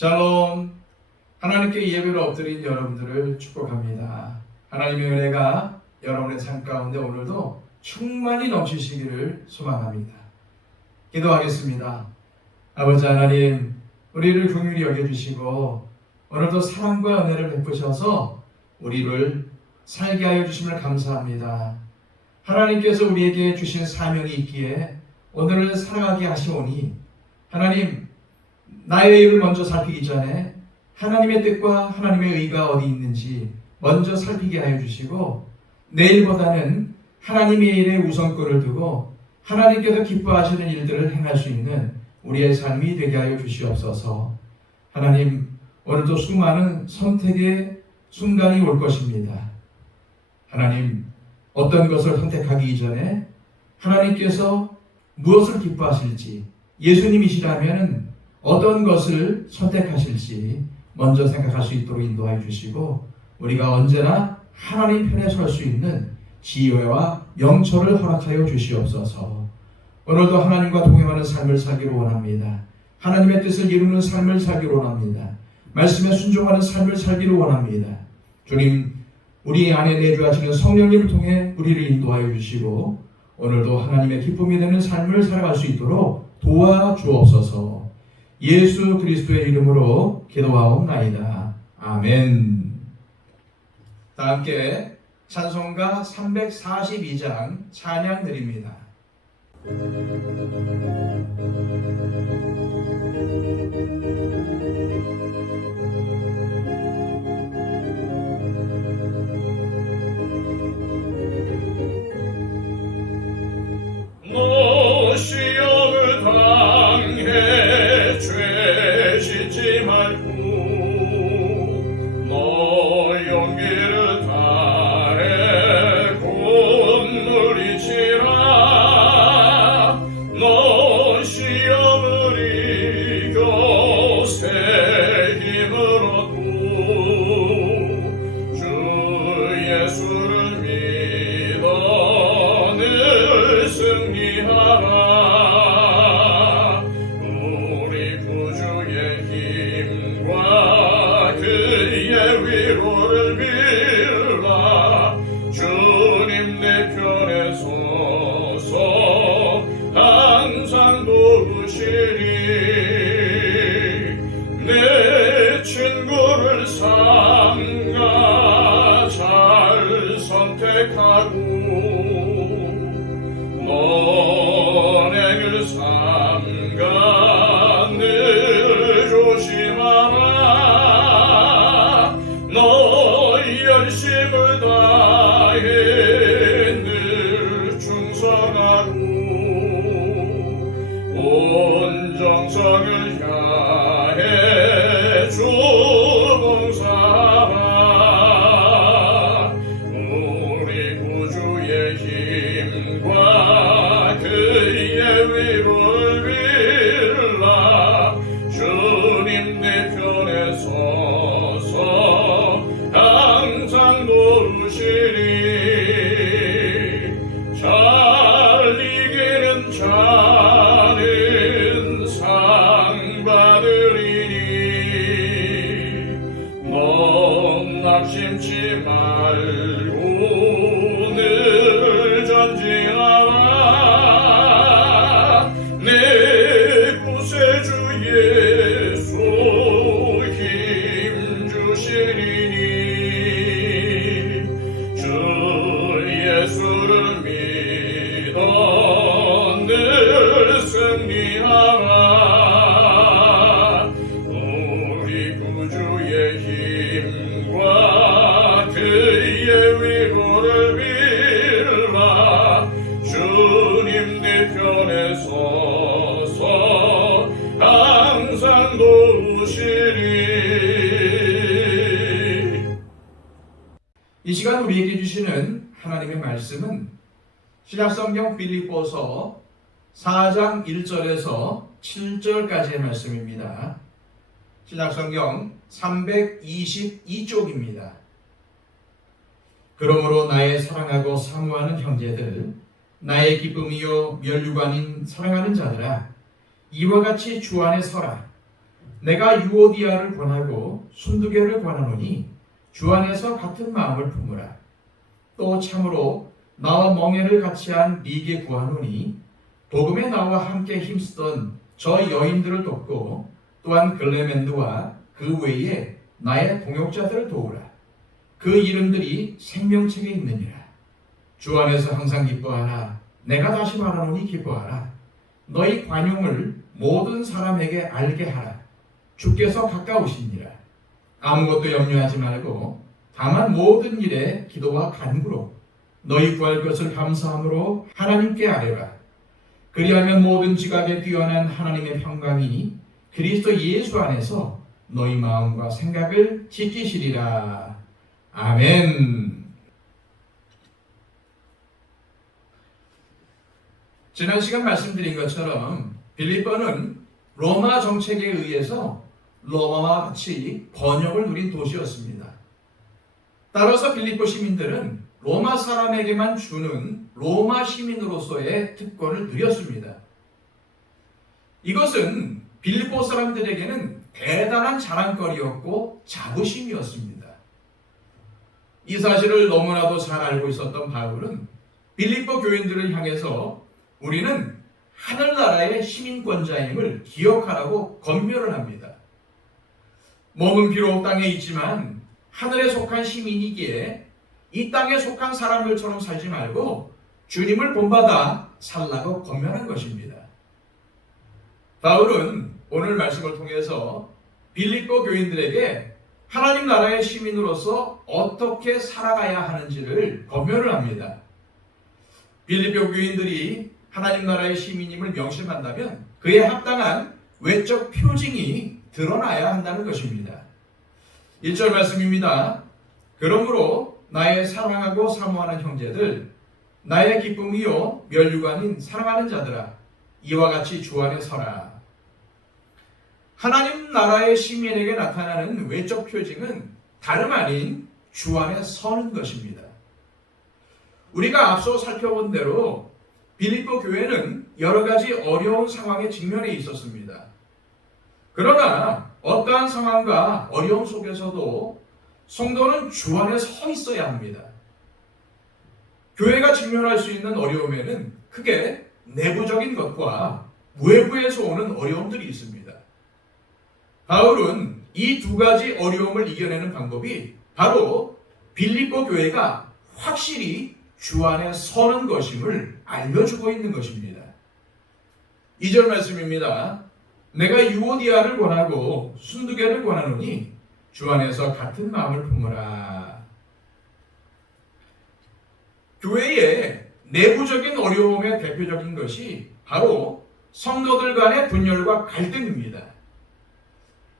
샬롬. 하나님께 예배를 엎드린 여러분들을 축복합니다. 하나님의 은혜가 여러분의 삶 가운데 오늘도 충만히 넘치시기를 소망합니다. 기도하겠습니다. 아버지 하나님, 우리를 긍휼히 여겨주시고 오늘도 사랑과 은혜를 베푸셔서 우리를 살게 하여 주심을 감사합니다. 하나님께서 우리에게 주신 사명이 있기에 오늘을 살아가게 하시오니 하나님, 나의 일을 먼저 살피기 전에 하나님의 뜻과 하나님의 의가 어디 있는지 먼저 살피게 하여 주시고 내일보다는 하나님의 일에 우선권을 두고 하나님께서 기뻐하시는 일들을 행할 수 있는 우리의 삶이 되게 하여 주시옵소서. 하나님, 오늘도 수많은 선택의 순간이 올 것입니다. 하나님, 어떤 것을 선택하기 이전에 하나님께서 무엇을 기뻐하실지, 예수님이시라면 어떤 것을 선택하실지 먼저 생각할 수 있도록 인도하여 주시고 우리가 언제나 하나님 편에 설 수 있는 지혜와 명철을 허락하여 주시옵소서. 오늘도 하나님과 동행하는 삶을 살기로 원합니다. 하나님의 뜻을 이루는 삶을 살기로 원합니다. 말씀에 순종하는 삶을 살기로 원합니다. 주님, 우리 안에 내주하시는 성령님을 통해 우리를 인도하여 주시고 오늘도 하나님의 기쁨이 되는 삶을 살아갈 수 있도록 도와주옵소서. 예수 그리스도의 이름으로 기도하옵나이다. 아멘. 다 함께 찬송가 342장 찬양 드립니다. 시험을 당해 죄 짓지 말고 너 용기를 다해 곤물이치라. 너 시험을 이겨 새 힘을 얻고 주 예수를 믿어 늘 승리하라. 위로를 빌라. 주님 내 편에 서서 항상 도우시리. 내 친구를 삼가 잘 선택하고 너네를 삼가 늘 조심하라. 열심을 다해 늘 충성하고 온 정성을 다해 주 봉사하라. 우리 구주의 힘과 그의 위로를 빌라. 주님 내 편에 서서 항상 도우시리. 잘 이기는 자는 상 받으리니 넌 낙심치 말고 늘 전진하라. 내 구세주 예수 힘 주시리니 예수를 믿어 늘 승리하라. 우리 구주의 힘과 그의 위로를 빌라. 주님 내 편에 서서 항상 도우시리. 이 시간 우리에게 주시는 하나님의 말씀은 신약성경 빌립보서 4장 1절에서 7절까지의 말씀입니다. 신약성경 322쪽입니다. 그러므로 나의 사랑하고 사모하는 형제들, 나의 기쁨이요 멸류관인 사랑하는 자들아, 이와 같이 주 안에 서라. 내가 유오디아를 권하고 순두개를 권하노니 주 안에서 같은 마음을 품으라. 또 참으로 나와 멍에를 같이 한 니게 구하노니 복음에 나와 함께 힘쓰던 저 여인들을 돕고 또한 글레멘드와 그 외에 나의 동역자들을 도우라. 그 이름들이 생명책에 있느니라. 주 안에서 항상 기뻐하라. 내가 다시 말하노니 기뻐하라. 너희 관용을 모든 사람에게 알게 하라. 주께서 가까우시니라. 아무것도 염려하지 말고 다만 모든 일에 기도와 간구로 너희 구할 것을 감사함으로 하나님께 아뢰라. 그리하면 모든 지각에 뛰어난 하나님의 평강이 그리스도 예수 안에서 너희 마음과 생각을 지키시리라. 아멘. 지난 시간 말씀드린 것처럼 빌립보는 로마 정책에 의해서 로마와 같이 번영을 누린 도시였습니다. 따라서 빌립보 시민들은 로마 사람에게만 주는 로마 시민으로서의 특권을 누렸습니다. 이것은 빌립보 사람들에게는 대단한 자랑거리였고 자부심이었습니다. 이 사실을 너무나도 잘 알고 있었던 바울은 빌립보 교인들을 향해서 우리는 하늘나라의 시민권자임을 기억하라고 권면을 합니다. 몸은 비록 땅에 있지만 하늘에 속한 시민이기에 이 땅에 속한 사람들처럼 살지 말고 주님을 본받아 살라고 권면한 것입니다. 바울은 오늘 말씀을 통해서 빌립보 교인들에게 하나님 나라의 시민으로서 어떻게 살아가야 하는지를 권면을 합니다. 빌립보 교인들이 하나님 나라의 시민임을 명심한다면 그에 합당한 외적 표징이 드러나야 한다는 것입니다. 1절 말씀입니다. 그러므로 나의 사랑하고 사모하는 형제들, 나의 기쁨이요 멸류가 아닌 사랑하는 자들아, 이와 같이 주 안에 서라. 하나님 나라의 시민에게 나타나는 외적 표징은 다름 아닌 주 안에 서는 것입니다. 우리가 앞서 살펴본 대로 빌립보 교회는 여러 가지 어려운 상황에 직면해 있었습니다. 그러나 어떠한 상황과 어려움 속에서도 성도는 주 안에 서 있어야 합니다. 교회가 직면할 수 있는 어려움에는 크게 내부적인 것과 외부에서 오는 어려움들이 있습니다. 바울은 이 두 가지 어려움을 이겨내는 방법이 바로 빌립보 교회가 확실히 주 안에 서는 것임을 알려주고 있는 것입니다. 2절 말씀입니다. 내가 유오디아를 권하고 순두개를 권하노니 주 안에서 같은 마음을 품으라. 교회의 내부적인 어려움의 대표적인 것이 바로 성도들 간의 분열과 갈등입니다.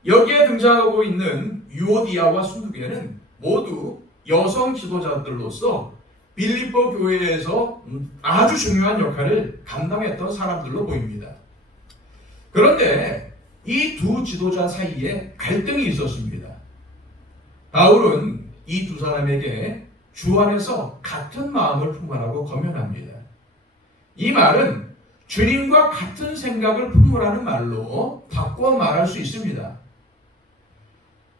여기에 등장하고 있는 유오디아와 순두개는 모두 여성 지도자들로서 빌립보 교회에서 아주 중요한 역할을 감당했던 사람들로 보입니다. 그런데 이 두 지도자 사이에 갈등이 있었습니다. 바울은 이 두 사람에게 주 안에서 같은 마음을 품으라고 권면합니다. 이 말은 주님과 같은 생각을 품으라는 말로 바꿔 말할 수 있습니다.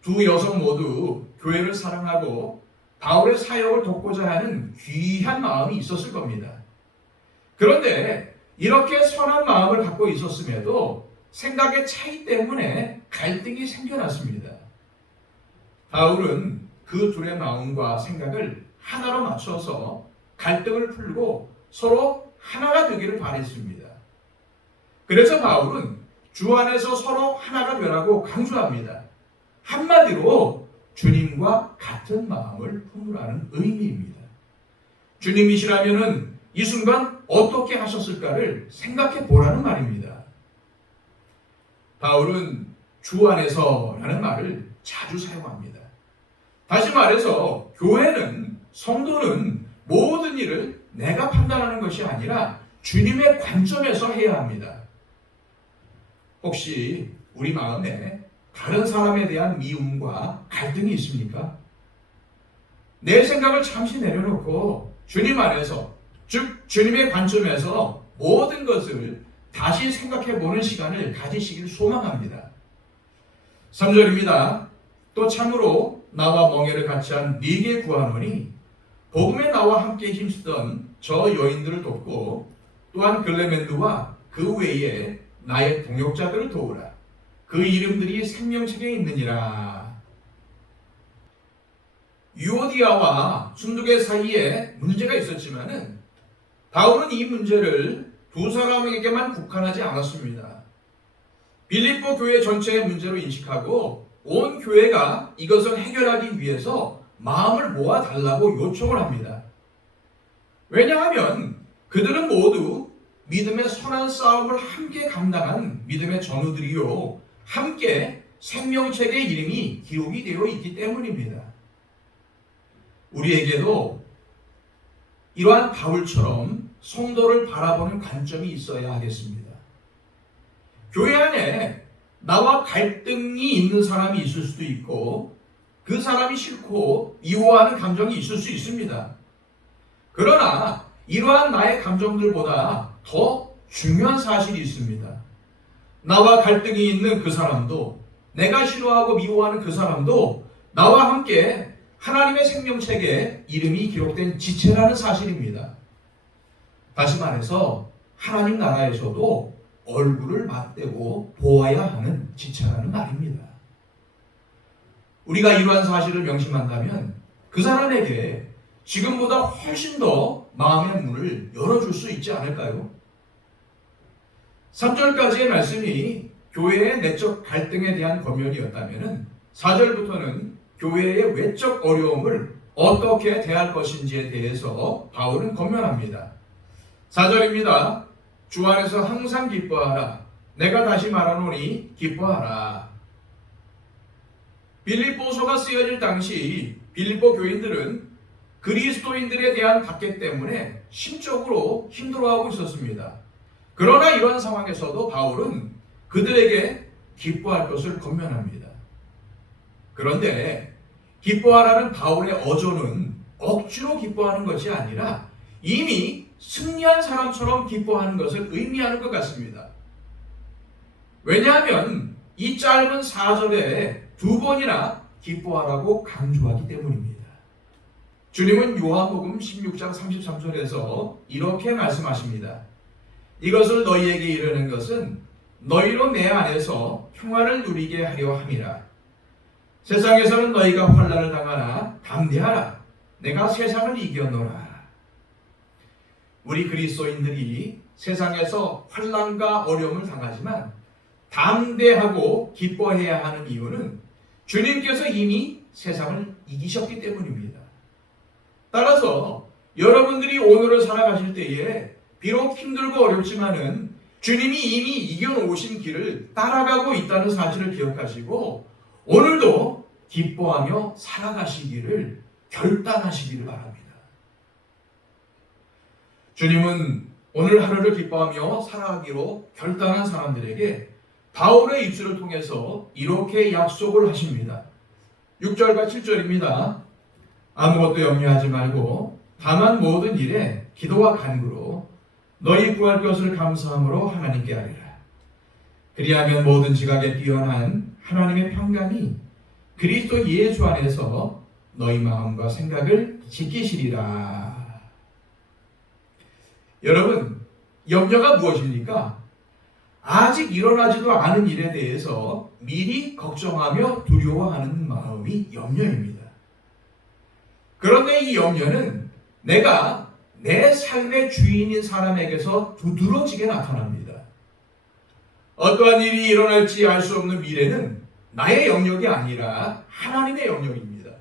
두 여성 모두 교회를 사랑하고 바울의 사역을 돕고자 하는 귀한 마음이 있었을 겁니다. 그런데 이렇게 선한 마음을 갖고 있었음에도 생각의 차이 때문에 갈등이 생겨났습니다. 바울은 그 둘의 마음과 생각을 하나로 맞춰서 갈등을 풀고 서로 하나가 되기를 바랬습니다. 그래서 바울은 주 안에서 서로 하나가 되라고 강조합니다. 한마디로 주님과 같은 마음을 품으라는 의미입니다. 주님이시라면은 이 순간 어떻게 하셨을까를 생각해 보라는 말입니다. 바울은 주 안에서라는 말을 자주 사용합니다. 다시 말해서 교회는, 성도는 모든 일을 내가 판단하는 것이 아니라 주님의 관점에서 해야 합니다. 혹시 우리 마음에 다른 사람에 대한 미움과 갈등이 있습니까? 내 생각을 잠시 내려놓고 주님 안에서, 즉 주님의 관점에서 모든 것을 다시 생각해 보는 시간을 가지시길 소망합니다. 3절입니다. 또 참으로 나와 멍에를 같이 한 네게 구하노니 복음에 나와 함께 힘쓰던 저 여인들을 돕고 또한 글레멘드와 그 외에 나의 동역자들을 도우라. 그 이름들이 생명책에 있느니라. 유오디아와 순두계 사이에 문제가 있었지만은 바울은 이 문제를 두 사람에게만 국한하지 않았습니다. 빌립보 교회 전체의 문제로 인식하고 온 교회가 이것을 해결하기 위해서 마음을 모아달라고 요청을 합니다. 왜냐하면 그들은 모두 믿음의 선한 싸움을 함께 감당한 믿음의 전우들이요, 함께 생명책의 이름이 기록이 되어 있기 때문입니다. 우리에게도 이러한 바울처럼 성도를 바라보는 관점이 있어야 하겠습니다. 교회 안에 나와 갈등이 있는 사람이 있을 수도 있고 그 사람이 싫고 미워하는 감정이 있을 수 있습니다. 그러나 이러한 나의 감정들보다 더 중요한 사실이 있습니다. 나와 갈등이 있는 그 사람도, 내가 싫어하고 미워하는 그 사람도 나와 함께 하나님의 생명책에 이름이 기록된 지체라는 사실입니다. 다시 말해서 하나님 나라에서도 얼굴을 맞대고 보아야 하는 지체라는 말입니다. 우리가 이러한 사실을 명심한다면 그 사람에게 지금보다 훨씬 더 마음의 문을 열어줄 수 있지 않을까요? 3절까지의 말씀이 교회의 내적 갈등에 대한 권면이었다면 4절부터는 교회의 외적 어려움을 어떻게 대할 것인지에 대해서 바울은 권면합니다. 4절입니다. 주 안에서 항상 기뻐하라. 내가 다시 말하노니 기뻐하라. 빌립보서가 쓰여질 당시 빌립보 교인들은 그리스도인들에 대한 박해 때문에 심적으로 힘들어하고 있었습니다. 그러나 이러한 상황에서도 바울은 그들에게 기뻐할 것을 권면합니다. 그런데 기뻐하라는 바울의 어조는 억지로 기뻐하는 것이 아니라 이미 승리한 사람처럼 기뻐하는 것을 의미하는 것 같습니다. 왜냐하면 이 짧은 4절에 두 번이나 기뻐하라고 강조하기 때문입니다. 주님은 요한복음 16장 33절에서 이렇게 말씀하십니다. 이것을 너희에게 이르는 것은 너희로 내 안에서 평화를 누리게 하려 함이라. 세상에서는 너희가 환난을 당하나 담대하라. 내가 세상을 이겼노라. 우리 그리스도인들이 세상에서 환난과 어려움을 당하지만 담대하고 기뻐해야 하는 이유는 주님께서 이미 세상을 이기셨기 때문입니다. 따라서 여러분들이 오늘을 살아가실 때에 비록 힘들고 어렵지만은 주님이 이미 이겨놓으신 길을 따라가고 있다는 사실을 기억하시고 오늘도 기뻐하며 살아가시기를 결단하시기를 바랍니다. 주님은 오늘 하루를 기뻐하며 살아가기로 결단한 사람들에게 바울의 입술을 통해서 이렇게 약속을 하십니다. 6절과 7절입니다. 아무것도 염려하지 말고 다만 모든 일에 기도와 간구로 너희 구할 것을 감사함으로 하나님께 아뢰라. 그리하면 모든 지각에 뛰어난 하나님의 평강이 그리스도 예수 안에서 너희 마음과 생각을 지키시리라. 여러분, 염려가 무엇입니까? 아직 일어나지도 않은 일에 대해서 미리 걱정하며 두려워하는 마음이 염려입니다. 그런데 이 염려는 내가 내 삶의 주인인 사람에게서 두드러지게 나타납니다. 어떠한 일이 일어날지 알 수 없는 미래는 나의 영역이 아니라 하나님의 영역입니다.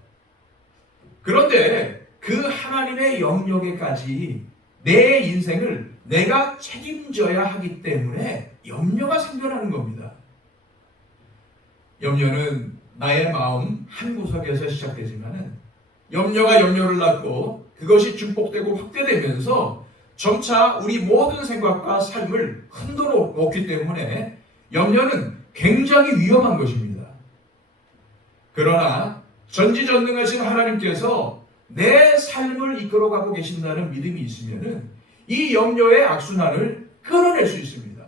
그런데 그 하나님의 영역에까지 내 인생을 내가 책임져야 하기 때문에 염려가 생겨나는 겁니다. 염려는 나의 마음 한 구석에서 시작되지만은 염려가 염려를 낳고 그것이 증폭되고 확대되면서 점차 우리 모든 생각과 삶을 흔들어 놓기 때문에 염려는 굉장히 위험한 것입니다. 그러나 전지전능하신 하나님께서 내 삶을 이끌어가고 계신다는 믿음이 있으면은 이 염려의 악순환을 끊어낼 수 있습니다.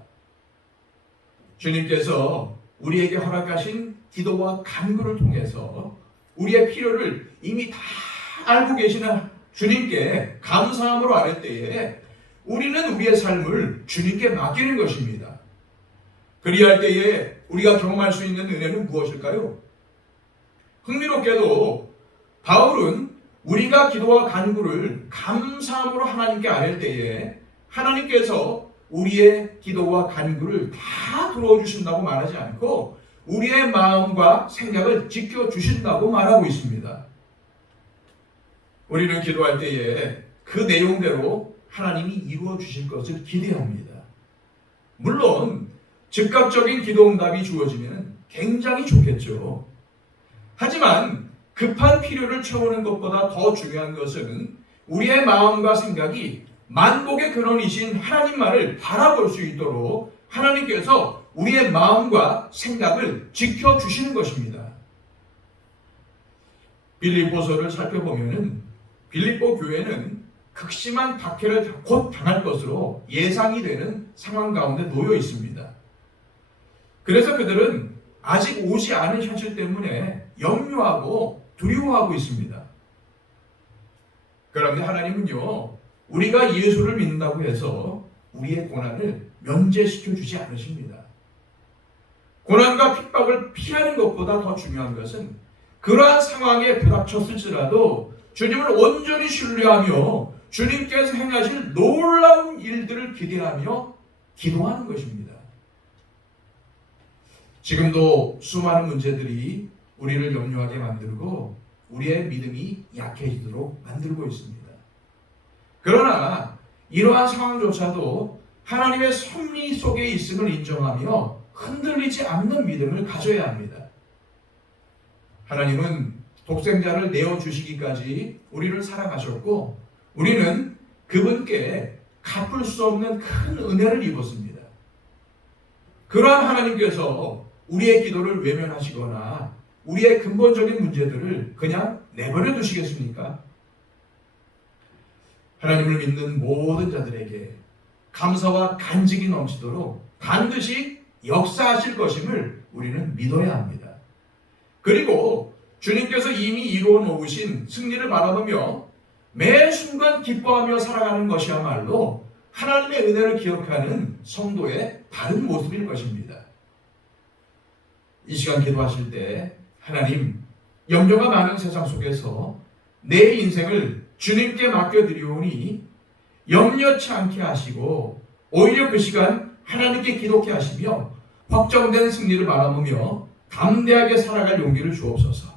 주님께서 우리에게 허락하신 기도와 간구를 통해서 우리의 필요를 이미 다 알고 계시는 주님께 감사함으로 아뢰 때에 우리는 우리의 삶을 주님께 맡기는 것입니다. 그리할 때에 우리가 경험할 수 있는 은혜는 무엇일까요? 흥미롭게도 바울은 우리가 기도와 간구를 감사함으로 하나님께 아뢰 때에 하나님께서 우리의 기도와 간구를 다 들어주신다고 말하지 않고 우리의 마음과 생각을 지켜주신다고 말하고 있습니다. 우리는 기도할 때에 그 내용대로 하나님이 이루어 주실 것을 기대합니다. 물론 즉각적인 기도 응답이 주어지면 굉장히 좋겠죠. 하지만 급한 필요를 채우는 것보다 더 중요한 것은 우리의 마음과 생각이 만복의 근원이신 하나님만을 바라볼 수 있도록 하나님께서 우리의 마음과 생각을 지켜주시는 것입니다. 빌립보서를 살펴보면 빌립보 교회는 극심한 박해를 곧 당할 것으로 예상이 되는 상황 가운데 놓여 있습니다. 그래서 그들은 아직 오지 않은 현실 때문에 염려하고 두려워하고 있습니다. 그런데 하나님은요, 우리가 예수를 믿는다고 해서 우리의 고난을 면제시켜 주지 않으십니다. 고난과 핍박을 피하는 것보다 더 중요한 것은 그러한 상황에 부닥쳤을지라도 주님을 온전히 신뢰하며 주님께서 행하실 놀라운 일들을 기대하며 기도하는 것입니다. 지금도 수많은 문제들이 우리를 염려하게 만들고 우리의 믿음이 약해지도록 만들고 있습니다. 그러나 이러한 상황조차도 하나님의 섭리 속에 있음을 인정하며 흔들리지 않는 믿음을 가져야 합니다. 하나님은 독생자를 내어주시기까지 우리를 사랑하셨고 우리는 그분께 갚을 수 없는 큰 은혜를 입었습니다. 그러한 하나님께서 우리의 기도를 외면하시거나 우리의 근본적인 문제들을 그냥 내버려 두시겠습니까? 하나님을 믿는 모든 자들에게 감사와 간직이 넘치도록 반드시 역사하실 것임을 우리는 믿어야 합니다. 그리고 주님께서 이미 이루어 놓으신 승리를 바라보며 매 순간 기뻐하며 살아가는 것이야말로 하나님의 은혜를 기억하는 성도의 다른 모습일 것입니다. 이 시간 기도하실 때 하나님, 염려가 많은 세상 속에서 내 인생을 주님께 맡겨드리오니 염려치 않게 하시고 오히려 그 시간 하나님께 기도케 하시며 확정된 승리를 바라보며 담대하게 살아갈 용기를 주옵소서.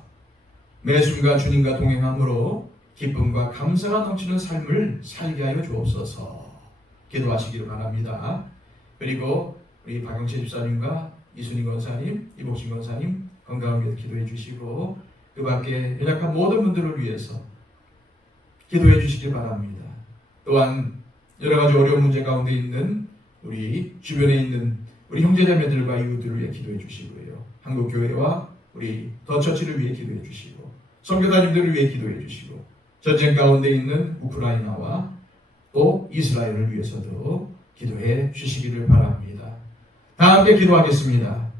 매 순간 주님과 동행함으로 기쁨과 감사가 넘치는 삶을 살게 하여 주옵소서. 기도하시기를 바랍니다. 그리고 우리 박영채 집사님과 이순희 권사님, 이복신 권사님 건강을 위해서 기도해 주시고 그 밖에 연약한 모든 분들을 위해서 기도해 주시기 바랍니다. 또한 여러 가지 어려운 문제 가운데 있는 우리 주변에 있는 우리 형제자매들과 이웃들을 위해 기도해 주시고요. 한국교회와 우리 더처치를 위해 기도해 주시고 선교사님들을 위해 기도해 주시고 전쟁 가운데 있는 우크라이나와 또 이스라엘을 위해서도 기도해 주시기를 바랍니다. 다 함께 기도하겠습니다.